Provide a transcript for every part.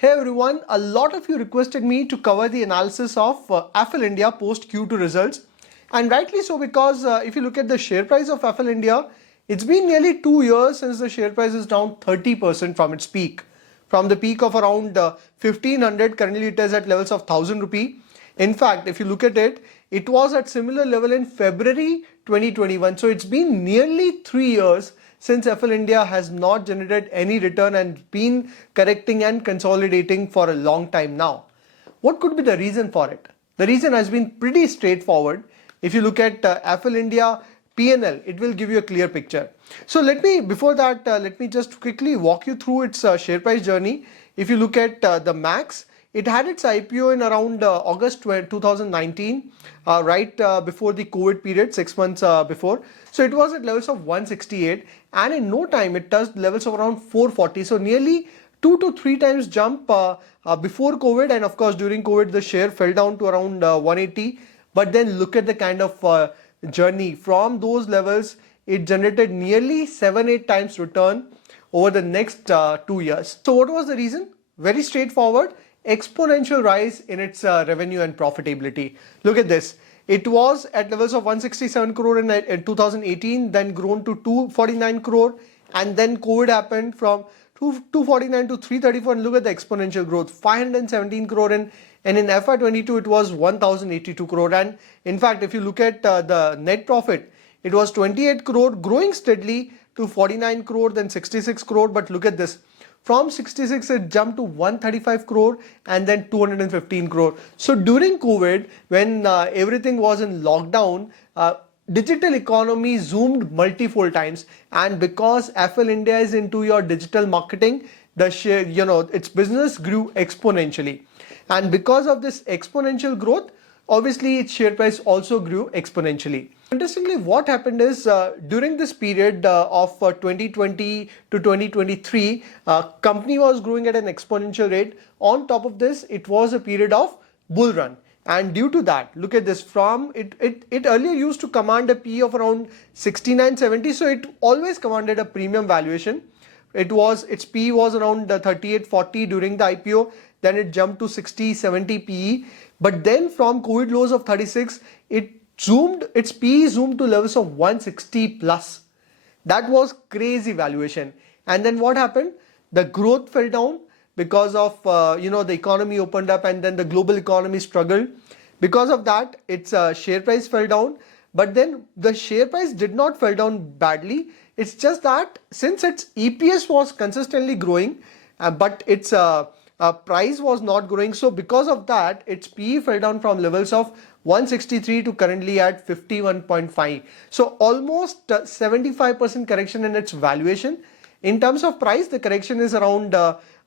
Hey everyone, a lot of you requested me to cover the analysis of Affle India post Q2 results, and rightly so, because if you look at the share price of Affle India, it's been nearly 2 years since the share price is down 30% from its peak. From the peak of around 1500, currently it is at levels of 1000 rupee. In fact, if you look at it, it was at similar level in February 2021. So it's been nearly 3 years since Affle India has not generated any return and been correcting and consolidating for a long time now. What could be the reason for it? The reason has been pretty straightforward. If you look at Affle India P&L, it will give you a clear picture. So before that, let me just quickly walk you through its share price journey. If you look at the Max, it had its IPO in around August 2019, right before the COVID period, 6 months before. So it was at levels of 168, and in no time it touched levels of around 440. So nearly 2 to 3 times jump before COVID, and of course during COVID the share fell down to around 180. But then look at the kind of journey from those levels. It generated nearly 7-8 times return over the next 2 years. So what was the reason? Very straightforward. Exponential rise in its revenue and profitability. Look at this. It was at levels of 167 crore in 2018, then grown to 249 crore, and then COVID happened from 249 to 334, and look at the exponential growth, 517 crore and in FY22 it was 1082 crore. And in fact, if you look at the net profit, it was 28 crore, growing steadily to 49 crore, then 66 crore. But look at this. From 66, it jumped to 135 crore and then 215 crore. So during COVID, when everything was in lockdown, digital economy zoomed multiple times. And because Affle India is into your digital marketing, the share, its business grew exponentially. And because of this exponential growth, obviously its share price also grew exponentially. Interestingly, what happened is during this period of 2020 to 2023, company was growing at an exponential rate. On top of this, it was a period of bull run. And due to that, look at this, from it earlier used to command a PE of around 69-70, so it always commanded a premium valuation. Its PE was around 38-40 during the IPO, then it jumped to 60-70 PE. But then from COVID lows of 36, its PE zoomed to levels of 160 plus. That was crazy valuation. And then what happened? The growth fell down because of the economy opened up, and then the global economy struggled. Because of that, its share price fell down. But then the share price did not fall down badly. It's just that since its EPS was consistently growing, but its price was not growing, so because of that, its PE fell down from levels of 163 to currently at 51.5. So almost 75% correction in its valuation. In terms of price, the correction is around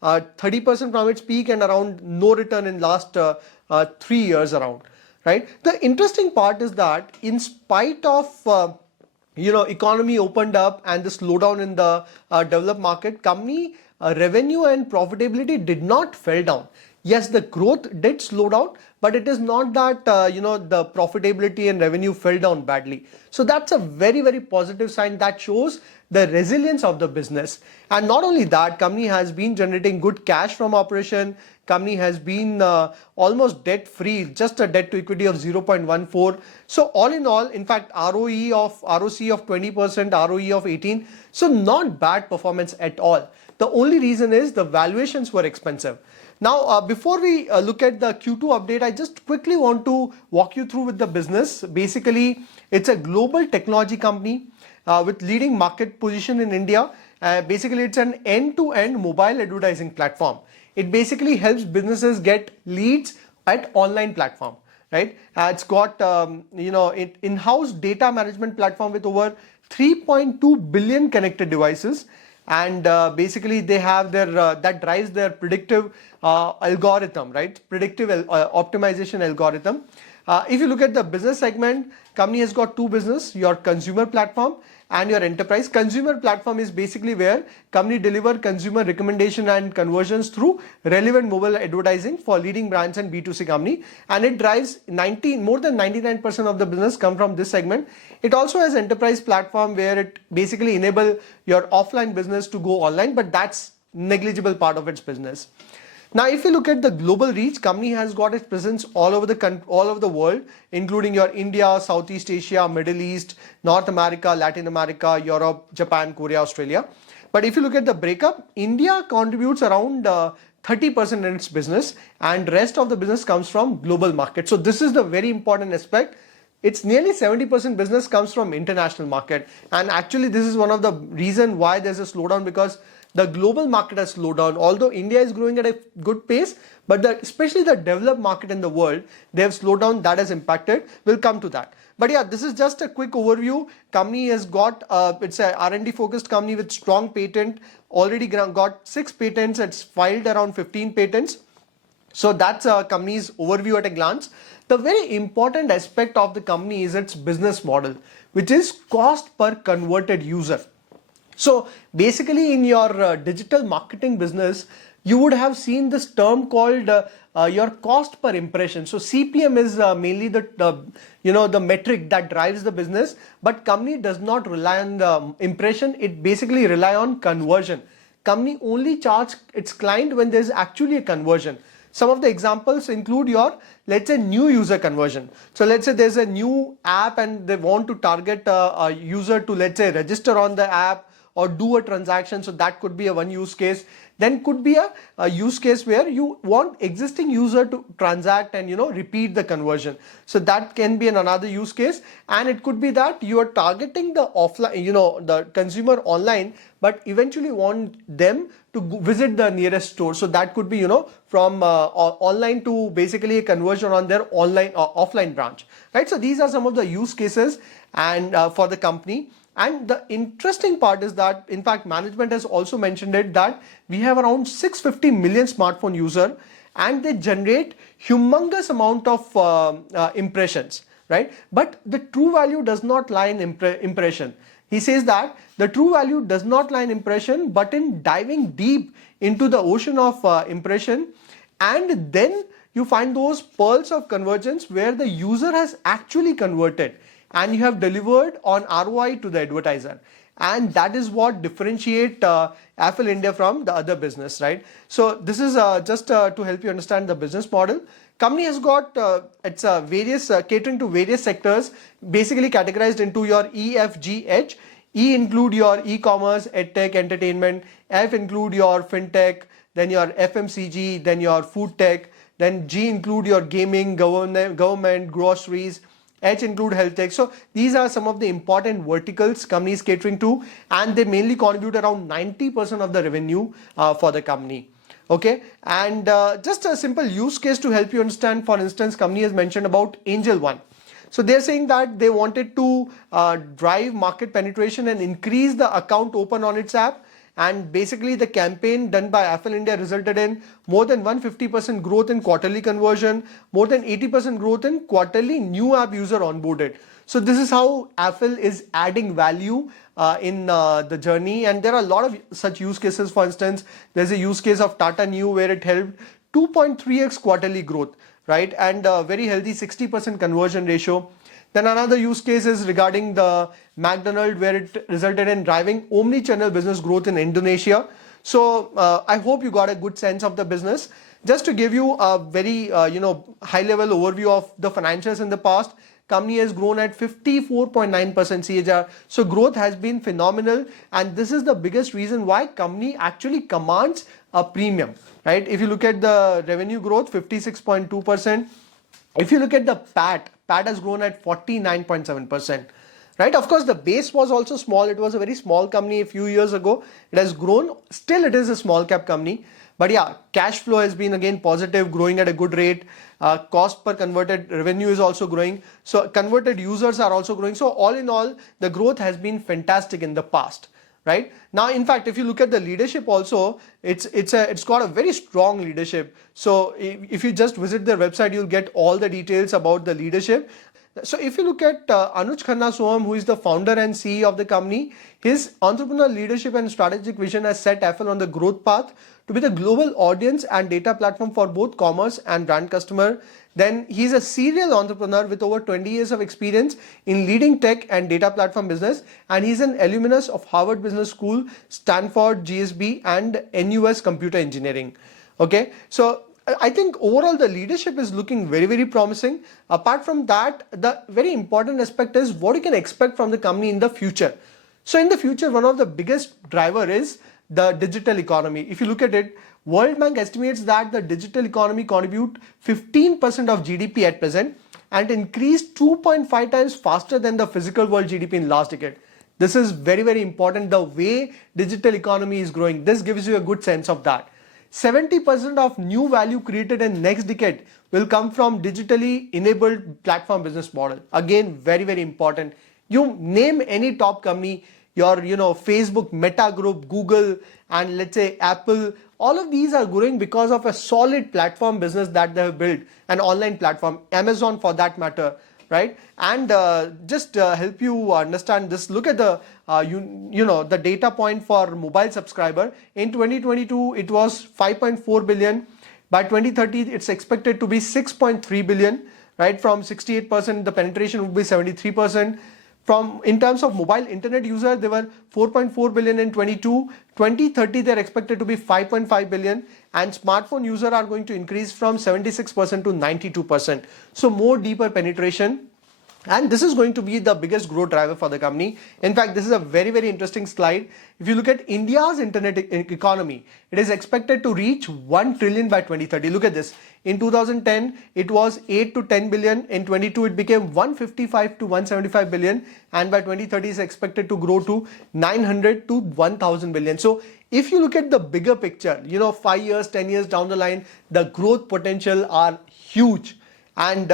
30% from its peak and around no return in last 3 years around. Right. The interesting part is that in spite of economy opened up and the slowdown in the developed market, company revenue and profitability did not fell down. Yes, the growth did slow down, but it is not that the profitability and revenue fell down badly. So that's a very, very positive sign that shows the resilience of the business. And not only that, company has been generating good cash from operation. Company has been almost debt free, just a debt to equity of 0.14. So all in all, in fact, ROC of 20%, ROE of 18. So not bad performance at all. The only reason is the valuations were expensive. Now, before we look at the Q2 update, I just quickly want to walk you through with the business. Basically, it's a global technology company with leading market position in India. Basically, it's an end-to-end mobile advertising platform. It basically helps businesses get leads at online platform, right? It's got in-house data management platform with over 3.2 billion connected devices. And basically they have their that drives their predictive algorithm, right? Predictive optimization algorithm. If you look at the business segment, company has got two business, your consumer platform and your enterprise. Consumer platform is basically where company deliver consumer recommendation and conversions through relevant mobile advertising for leading brands and B2C company, and it drives more than 99% of the business come from this segment. It also has enterprise platform where it basically enable your offline business to go online, but that's negligible part of its business. Now, if you look at the global reach, company has got its presence all over the world, including your India, Southeast Asia, Middle East, North America, Latin America, Europe, Japan, Korea, Australia. But if you look at the breakup, India contributes around 30% in its business, and rest of the business comes from global market. So this is the very important aspect. It's nearly 70% business comes from international market, and actually this is one of the reason why there's a slowdown, because the global market has slowed down. Although India is growing at a good pace, but especially the developed market in the world, they have slowed down. That has impacted. We'll come to that. But yeah, this is just a quick overview. Company has got, it's a R&D focused company with strong patent, already got 6 patents. It's filed around 15 patents. So that's a company's overview at a glance. The very important aspect of the company is its business model, which is cost per converted user. So basically in your digital marketing business, you would have seen this term called your cost per impression. So CPM is mainly the metric that drives the business, but company does not rely on the impression. It basically rely on conversion. Company only charge its client when there is actually a conversion. Some of the examples include your, let's say, new user conversion. So let's say there's a new app and they want to target a user to, let's say, register on the app or do a transaction. So that could be a one use case. Then could be a use case where you want existing user to transact and repeat the conversion. So that can be another use case. And it could be that you are targeting the offline, the consumer online, but eventually want them to visit the nearest store. So that could be from online to basically a conversion on their online or offline branch, right? So these are some of the use cases and for the company. And the interesting part is that, in fact, management has also mentioned it, that we have around 650 million smartphone user and they generate humongous amount of impressions, right? But the true value does not lie in impression. He says that the true value does not lie in impression, but in diving deep into the ocean of impression, and then you find those pearls of convergence where the user has actually converted and you have delivered on ROI to the advertiser. And that is what differentiate Affle India from the other business, right? So this is just to help you understand the business model. Company has got it's various catering to various sectors, basically categorized into your E, F, G, H. E include your e-commerce, edtech, entertainment. F include your fintech, then your FMCG, then your food tech. Then G include your gaming, government, groceries. H include health tech. So these are some of the important verticals companies catering to, and they mainly contribute around 90% of the revenue for the company. Okay, and just a simple use case to help you understand. For instance, company has mentioned about Angel One. So they're saying that they wanted to drive market penetration and increase the account open on its app. And basically the campaign done by Affle India resulted in more than 150% growth in quarterly conversion, more than 80% growth in quarterly new app user onboarded. So this is how Affle is adding value in the journey. And there are a lot of such use cases. For instance, there's a use case of Tata Neu where it helped 2.3x quarterly growth, right? And a very healthy 60% conversion ratio. Then another use case is regarding the McDonald's, where it resulted in driving omni-channel business growth in Indonesia. So I hope you got a good sense of the business. Just to give you a very high-level overview of the financials in the past, company has grown at 54.9% CAGR. So growth has been phenomenal, and this is the biggest reason why company actually commands a premium, right? If you look at the revenue growth, 56.2%. If you look at the PAT has grown at 49.7%, right? Of course, the base was also small. It was a very small company a few years ago. It has grown. Still, it is a small cap company. But yeah, cash flow has been again positive, growing at a good rate. Cost per converted revenue is also growing. So converted users are also growing. So all in all, the growth has been fantastic in the past. Right now, in fact, if you look at the leadership also, it's got a very strong leadership. So if you just visit their website, you'll get all the details about the leadership. So if you look at Anuj Khanna Soham, who is the founder and CEO of the company, his entrepreneurial leadership and strategic vision has set Affle on the growth path to be the global audience and data platform for both commerce and brand customer. Then he's a serial entrepreneur with over 20 years of experience in leading tech and data platform business, and he's an alumnus of Harvard Business School, Stanford, GSB, and NUS Computer Engineering. Okay, so I think overall the leadership is looking very, very promising. Apart from that, the very important aspect is what you can expect from the company in the future. So in the future, one of the biggest driver is the digital economy. If you look at it, World Bank estimates that the digital economy contribute 15% of GDP at present and increased 2.5 times faster than the physical world GDP in last decade. This is very, very important. The way digital economy is growing, this gives you a good sense of that. 70% of new value created in next decade will come from digitally enabled platform business model. Again, very, very important. You name any top company, your Facebook, Meta Group, Google, and let's say Apple, all of these are growing because of a solid platform business that they have built, an online platform, Amazon for that matter, right? And just help you understand this, look at the the data point for mobile subscriber. In 2022 it was 5.4 billion. By 2030 it's expected to be 6.3 billion, right? From 68%, the penetration would be 73%. From in terms of mobile internet user, they were 4.4 billion in 22. 2030 they're expected to be 5.5 billion, and smartphone user are going to increase from 76% to 92%. So more deeper penetration, and this is going to be the biggest growth driver for the company. In fact, this is a very, very interesting slide. If you look at India's internet economy, it is expected to reach 1 trillion by 2030. Look at this. In 2010, it was 8 to 10 billion. In 22, it became 155 to 175 billion. And by 2030, is expected to grow to 900 to 1000 billion. So if you look at the bigger picture, 5 years, 10 years down the line, the growth potential are huge. And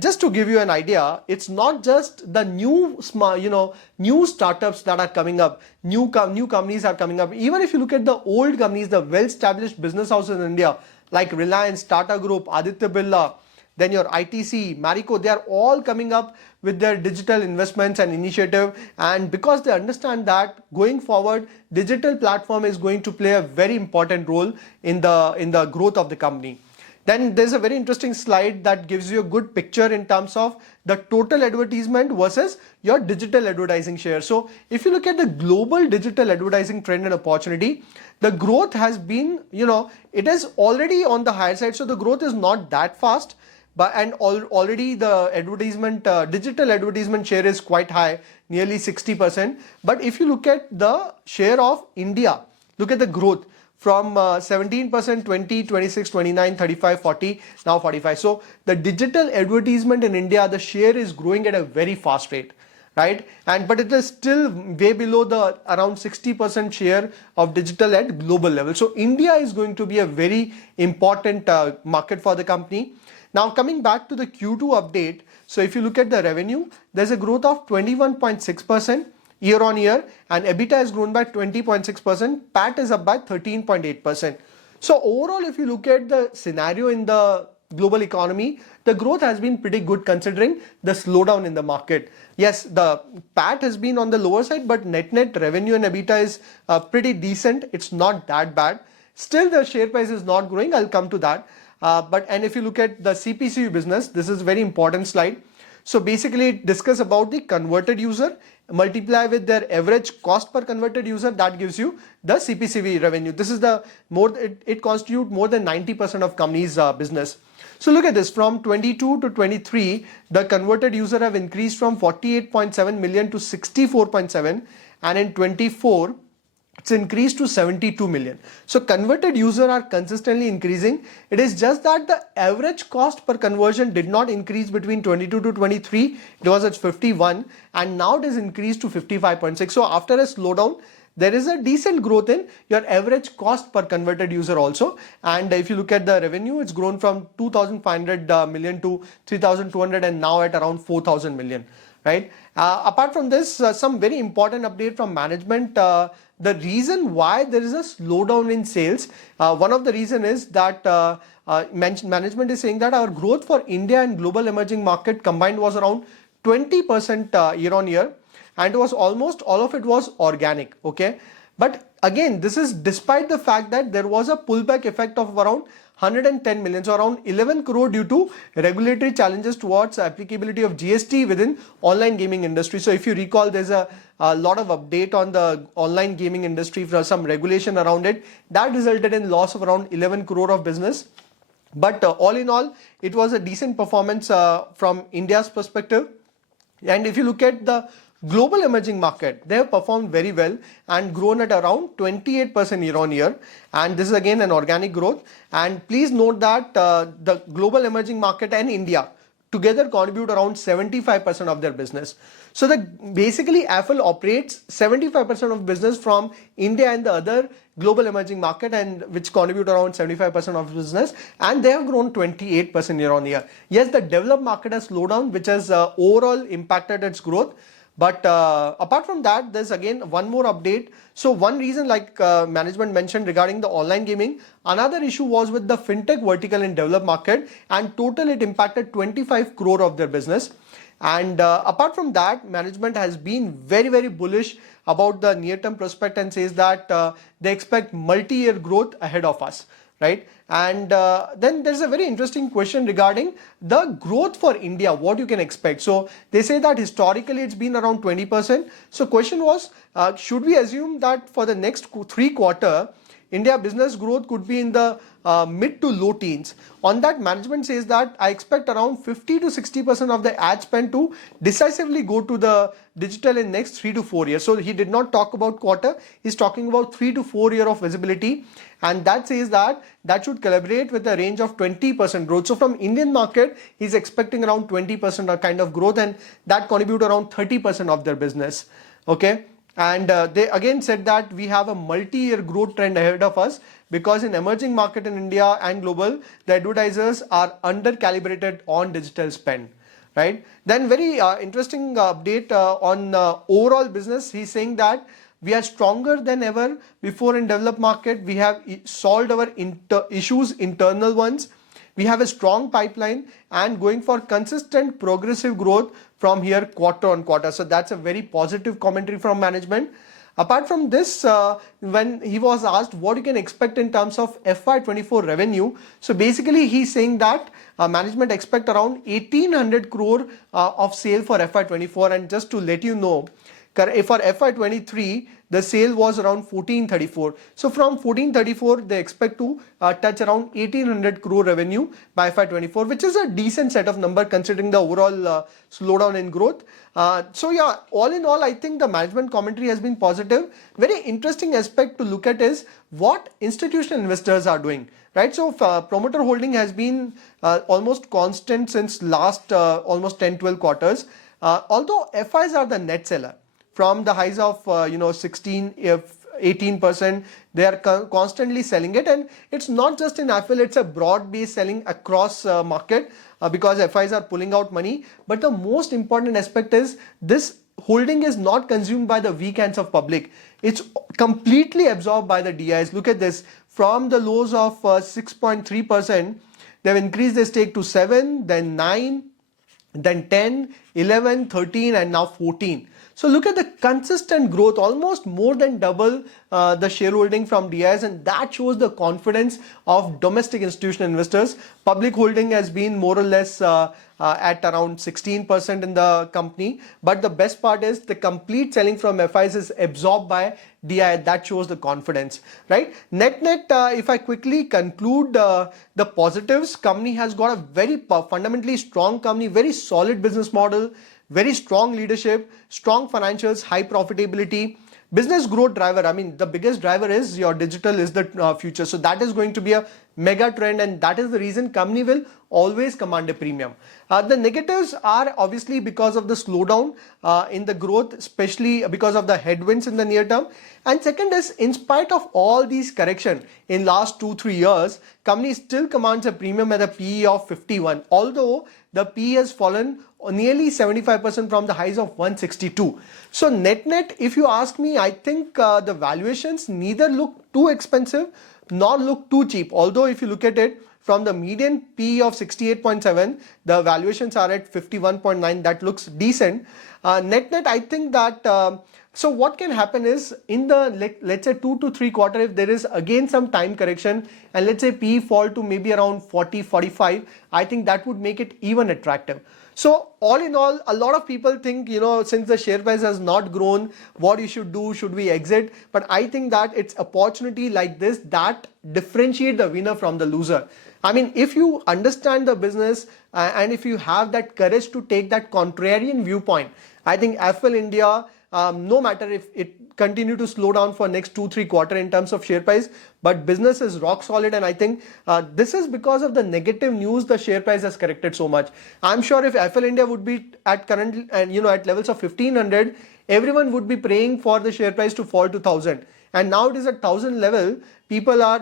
just to give you an idea, it's not just the new startups that are coming up, new companies are coming up. Even if you look at the old companies, the well-established business houses in India, like Reliance, Tata Group, Aditya Birla, then your ITC, Marico, they are all coming up with their digital investments and initiative. And because they understand that going forward, digital platform is going to play a very important role in the growth of the company. Then there's a very interesting slide that gives you a good picture in terms of the total advertisement versus your digital advertising share. So if you look at the global digital advertising trend and opportunity, the growth has been, it is already on the higher side. So the growth is not that fast, but already the digital advertisement share is quite high, nearly 60%. But if you look at the share of India, look at the growth. From 17%, 20, 26, 29, 35, 40, now 45. So the digital advertisement in India, the share is growing at a very fast rate, right? But it is still way below the around 60% share of digital at global level. So India is going to be a very important market for the company. Now coming back to the Q2 update. So if you look at the revenue, there's a growth of 21.6%. year on year, and EBITDA has grown by 20.6%, PAT is up by 13.8%. So overall, if you look at the scenario in the global economy, the growth has been pretty good considering the slowdown in the market. Yes, the PAT has been on the lower side, but net revenue and EBITDA is pretty decent. It's not that bad. Still, the share price is not growing. I'll come to that. And if you look at the CPCU business, this is a very important slide. So basically it discusses about the converted user, multiply with their average cost per converted user, that gives you the CPCV revenue. This is it constitutes more than 90% of companies' business. So look at this, from 22 to 23, the converted user have increased from 48.7 million to 64.7, and in 24, it's increased to 72 million. So converted users are consistently increasing. It is just that the average cost per conversion did not increase between 22 to 23. It was at 51, and now it is increased to 55.6. So after a slowdown, there is a decent growth in your average cost per converted user also. And if you look at the revenue, it's grown from 2,500 million to 3,200, and now at around 4,000 million. Right. Apart from this, some very important update from management. The reason why there is a slowdown in sales, one of the reason is that management is saying that our growth for India and global emerging market combined was around 20% year on year, and it was almost all of it was organic. Okay. But again, this is despite the fact that there was a pullback effect of around 110 million, so around 11 crore due to regulatory challenges towards applicability of GST within online gaming industry. So if you recall, there's a lot of update on the online gaming industry for some regulation around it that resulted in loss of around 11 crore of business. But all in all, it was a decent performance from India's perspective. And if you look at the global emerging market, they have performed very well and grown at around 28% year on year. And this is again an organic growth. And please note that the global emerging market and India together contribute around 75% of their business. So basically Affle operates 75% of business from India and the other global emerging market, and which contribute around 75% of business, and they have grown 28% year on year. Yes, the developed market has slowed down, which has overall impacted its growth. But apart from that, there's again one more update. So one reason, like management mentioned regarding the online gaming, another issue was with the fintech vertical in developed market, and total it impacted 25 crore of their business. And apart from that, management has been very, very bullish about the near-term prospect and says that they expect multi-year growth ahead of us, right? And then there's a very interesting question regarding the growth for India, what you can expect. So they say that historically it's been around 20%. So question was, should we assume that for the next 3 quarters, India business growth could be in the mid to low teens? On that, management says that I expect around 50 to 60% of the ad spend to decisively go to the digital in next 3 to 4 years. So he did not talk about quarter, he's talking about 3 to 4 year of visibility, and that says that that should calibrate with a range of 20% growth. So from Indian market, he's expecting around 20% kind of growth, and that contribute around 30% of their business. Okay. And they again said that we have a multi-year growth trend ahead of us, because in emerging market in India and global, the advertisers are under-calibrated on digital spend, right? Then very interesting update on overall business. He's saying that we are stronger than ever before in developed market. We have solved our issues, internal ones. We have a strong pipeline and going for consistent progressive growth from here quarter on quarter. So that's a very positive commentary from management. Apart from this, when he was asked what you can expect in terms of FY24 revenue, so basically he's saying that management expect around 1800 crore of sale for FY24. And just to let you know, for FY23, the sale was around 1434. So from 1434, they expect to touch around 1800 crore revenue by FY24, which is a decent set of number considering the overall slowdown in growth. So yeah, all in all, I think the management commentary has been positive. Very interesting aspect to look at is what institutional investors are doing, right? So promoter holding has been almost constant since last almost 10-12 quarters. Although FIs are the net seller, from the highs of 16, 18%, they are constantly selling it, and it's not just in Affle, it's a broad-based selling across market because FIs are pulling out money. But the most important aspect is this holding is not consumed by the weak hands of public. It's completely absorbed by the DIs. Look at this, from the lows of 6.3%, they've increased their stake to 7, then 9, then 10, 11, 13, and now 14. So look at the consistent growth, almost more than double the shareholding from DIs, and that shows the confidence of domestic institutional investors. Public holding has been more or less at around 16% in the company, but the best part is the complete selling from FIs is absorbed by DI. That shows the confidence, right? Net, if I quickly conclude the positives, company has got a very fundamentally strong company, very solid business model, very strong leadership, strong financials, high profitability, business growth driver. I mean, the biggest driver is your digital is the future. So that is going to be a mega trend, and that is the reason company will always command a premium. The negatives are obviously because of the slowdown in the growth, especially because of the headwinds in the near term. And second is, in spite of all these correction in last 2-3 years, company still commands a premium at a PE of 51, although the PE has fallen nearly 75% from the highs of 162. So net, if you ask me, I think the valuations neither look too expensive nor look too cheap. Although if you look at it from the median PE of 68.7, the valuations are at 51.9. That looks decent. Net, I think that So what can happen is in the let's say 2 to 3 quarter, if there is again some time correction and let's say P fall to maybe around 40, 45, I think that would make it even attractive. So all in all, a lot of people think, since the share price has not grown, what you should do, should we exit? But I think that it's opportunity like this that differentiate the winner from the loser. I mean, if you understand the business and if you have that courage to take that contrarian viewpoint, I think Affle India, no matter if it continue to slow down for next 2 3 quarter in terms of share price, but business is rock solid, and I think this is because of the negative news the share price has corrected so much. I'm sure if Affle India would be at current and at levels of 1500, everyone would be praying for the share price to fall to 1000, and now it is at 1000 level. People are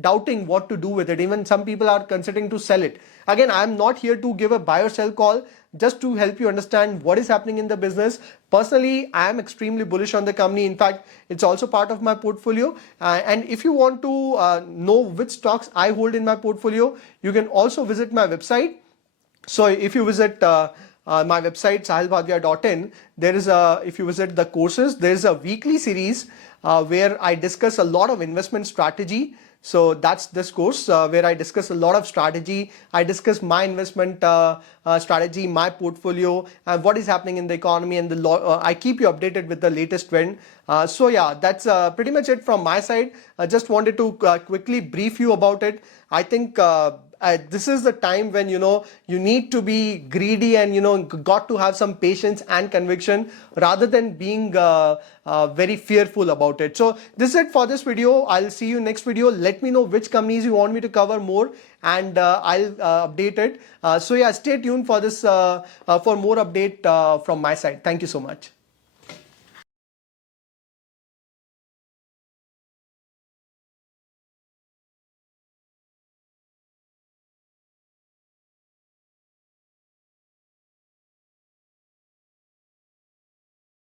doubting what to do with it. Even some people are considering to sell it. Again, I'm not here to give a buy or sell call, just to help you understand what is happening in the business. Personally, I am extremely bullish on the company. In fact, it's also part of my portfolio. And if you want to know which stocks I hold in my portfolio, you can also visit my website. So if you visit my website sahilbhadviya.in, there is if you visit the courses, there is a weekly series where I discuss a lot of investment strategy. So that's this course where I discuss a lot of strategy. I discuss my investment strategy, my portfolio, and what is happening in the economy, and I keep you updated with the latest trend. So yeah, that's pretty much it from my side. I just wanted to quickly brief you about it. I think this is the time when you need to be greedy and got to have some patience and conviction rather than being very fearful about it. So this is it for this video. I'll see you next video. Let me know which companies you want me to cover more, and I'll update it. So yeah, stay tuned for this for more update from my side. Thank you so much.